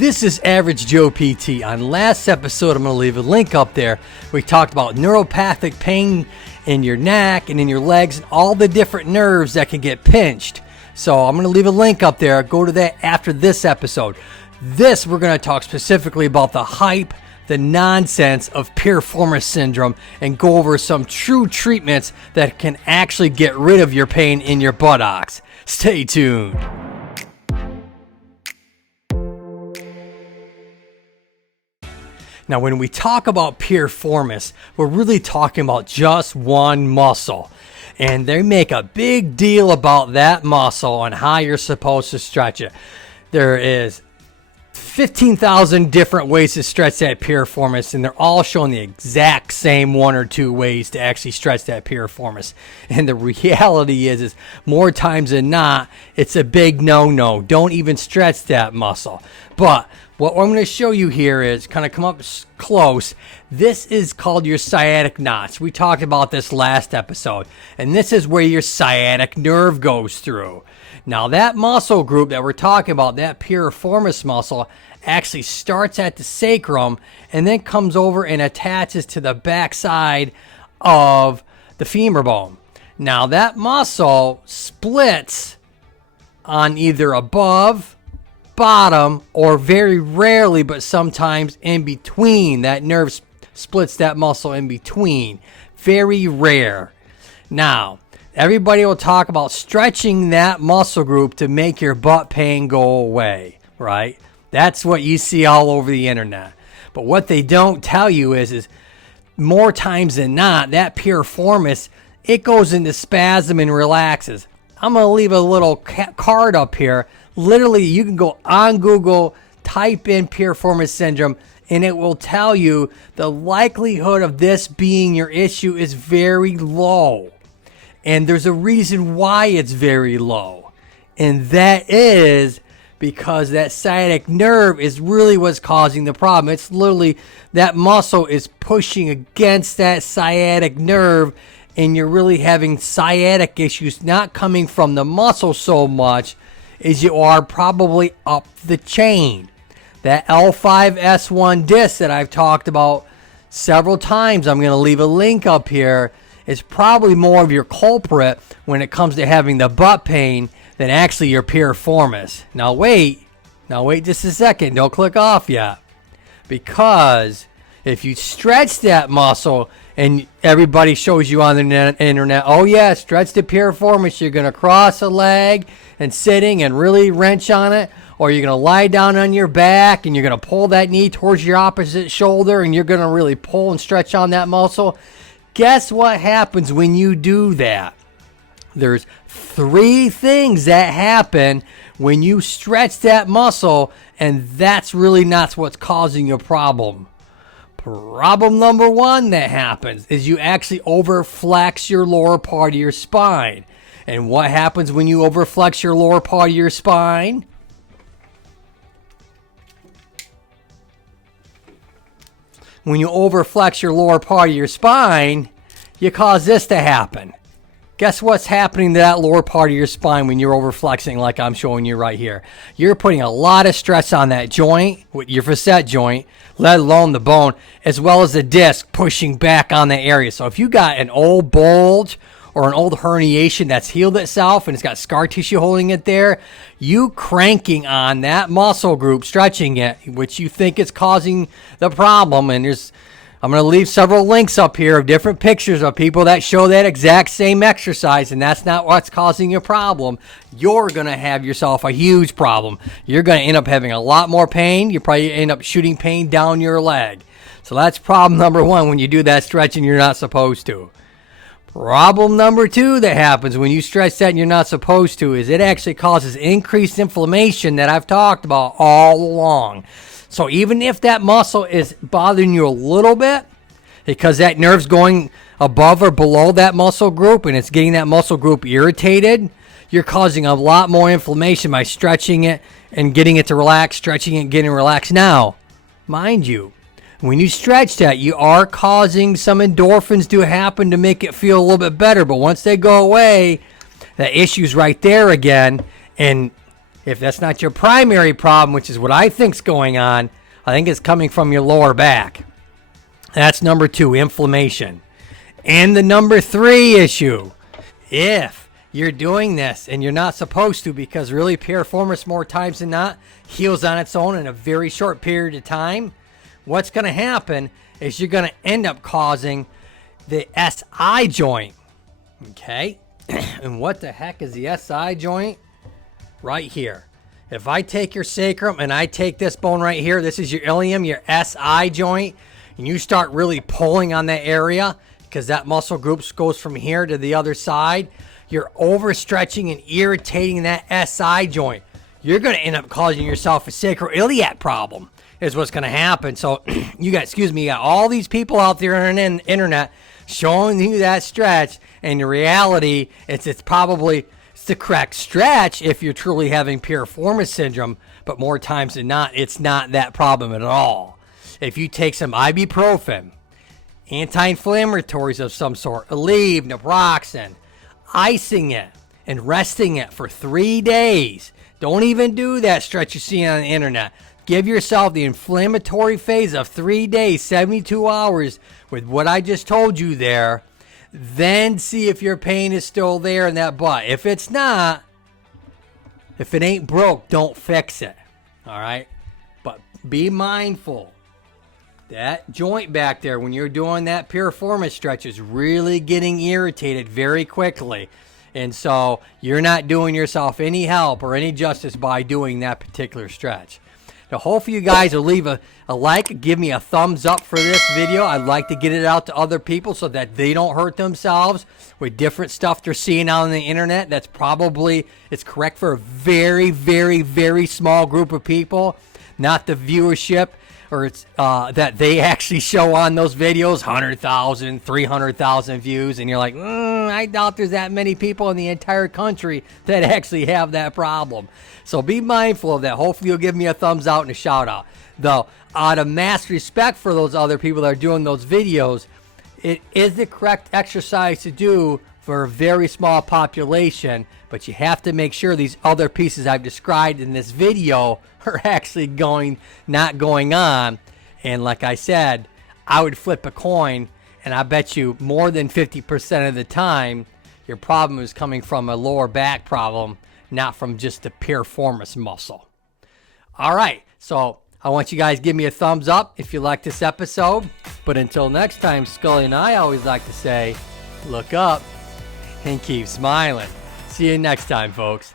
This is Average Joe PT. On last episode, I'm going to leave a link up there. We talked about neuropathic pain in your neck and in your legs and all the different nerves that can get pinched. So I'm going to leave a link up there. Go to that after this episode. We're going to talk specifically about the hype, the nonsense of Piriformis syndrome, and go over some true treatments that can actually get rid of your pain in your buttocks. Stay tuned. Now, when we talk about Piriformis, we're really talking about just one muscle. And they make a big deal about that muscle and how you're supposed to stretch it. There is 15,000 different ways to stretch that Piriformis, and they're all showing the exact same one or two ways to actually stretch that Piriformis. And the reality is more times than not, it's a big no-no. Don't even stretch that muscle. But what I'm going to show you here is kind of come up close. This is called your sciatic knots. We talked about this last episode. And this is where your sciatic nerve goes through. Now that muscle group that we're talking about, that Piriformis muscle, actually starts at the sacrum and then comes over and attaches to the backside of the femur bone. Now that muscle splits on either above, bottom, or very rarely, but sometimes in between. That nerve splits that muscle in between. Very rare. Now, everybody will talk about stretching that muscle group to make your butt pain go away, right? That's what you see all over the internet. But what they don't tell you is more times than not, that Piriformis, it goes into spasm and relaxes. I'm going to leave a little card up here. Literally, you can go on Google, type in Piriformis syndrome, and it will tell you the likelihood of this being your issue is very low. And there's a reason why it's very low. And that is because that sciatic nerve is really what's causing the problem. It's literally that muscle is pushing against that sciatic nerve, and you're really having sciatic issues not coming from the muscle so much as you are probably up the chain. That L5-S1 disc that I've talked about several times, I'm going to leave a link up here, is probably more of your culprit when it comes to having the butt pain than actually your Piriformis. Now wait just a second. Don't click off yet. Because if you stretch that muscle, and everybody shows you on the internet, oh yeah, stretch the Piriformis, you're going to cross a leg and sitting and really wrench on it, or you're going to lie down on your back and you're going to pull that knee towards your opposite shoulder and you're going to really pull and stretch on that muscle. Guess what happens when you do that? There's 3 things that happen when you stretch that muscle, and that's really not what's causing your problem. Problem number 1 that happens is you actually overflex your lower part of your spine. And what happens when you overflex your lower part of your spine? When you overflex your lower part of your spine, you cause this to happen. Guess what's happening to that lower part of your spine when you're overflexing like I'm showing you right here? You're putting a lot of stress on that joint, your facet joint, let alone the bone, as well as the disc pushing back on the area. So if you got an old bulge or an old herniation that's healed itself and it's got scar tissue holding it there, you cranking on that muscle group, stretching it, which you think is causing the problem, and I'm going to leave several links up here of different pictures of people that show that exact same exercise, and that's not what's causing your problem. You're going to have yourself a huge problem. You're going to end up having a lot more pain. You probably end up shooting pain down your leg. So that's problem number 1 when you do that stretching you're not supposed to. Problem number 2 that happens when you stretch that and you're not supposed to is it actually causes increased inflammation that I've talked about all along. So even if that muscle is bothering you a little bit, because that nerve's going above or below that muscle group and it's getting that muscle group irritated, you're causing a lot more inflammation by stretching it and getting it to relax, stretching it and getting relaxed. Now, mind you, when you stretch that, you are causing some endorphins to happen to make it feel a little bit better. But once they go away, the issue's right there again. And If that's not your primary problem, which is what I think's going on, I think it's coming from your lower back. That's number 2, inflammation. And the number 3 issue, if you're doing this and you're not supposed to, because really piriformis more times than not heals on its own in a very short period of time, what's going to happen is you're going to end up causing the SI joint. Okay? And what the heck is the SI joint? Right here. If I take your sacrum and I take this bone right here, this is your ilium, your SI joint, and you start really pulling on that area because that muscle group goes from here to the other side, you're overstretching and irritating that SI joint. You're going to end up causing yourself a sacroiliac problem is what's going to happen. So you got all these people out there on the internet showing you that stretch, and in reality, it's probably the correct stretch if you're truly having piriformis syndrome, but more times than not, it's not that problem at all. If you take some ibuprofen, anti-inflammatories of some sort, Aleve, naproxen, icing it and resting it for 3 days. Don't even do that stretch you see on the internet. Give yourself the inflammatory phase of 3 days, 72 hours with what I just told you there. Then see if your pain is still there in that butt. If it's not, if it ain't broke, don't fix it. All right? But be mindful. That joint back there, when you're doing that piriformis stretch, is really getting irritated very quickly. And so you're not doing yourself any help or any justice by doing that particular stretch. Now, hopefully you guys will leave a like, give me a thumbs up for this video. I'd like to get it out to other people so that they don't hurt themselves with different stuff they're seeing out on the internet. That's probably, it's correct for a very, very, very small group of people, not the viewership or it's that they actually show on those videos, 100,000, 300,000 views, and you're like, I doubt there's that many people in the entire country that actually have that problem. So be mindful of that. Hopefully you'll give me a thumbs out and a shout out. Though, out of mass respect for those other people that are doing those videos, it is the correct exercise to do for a very small population, but you have to make sure these other pieces I've described in this video are actually not going on. And like I said, I would flip a coin, and I bet you more than 50% of the time, your problem is coming from a lower back problem, not from just the piriformis muscle. All right, so I want you guys to give me a thumbs up if you like this episode. But until next time, Scully and I always like to say, look up and keep smiling. See you next time, folks.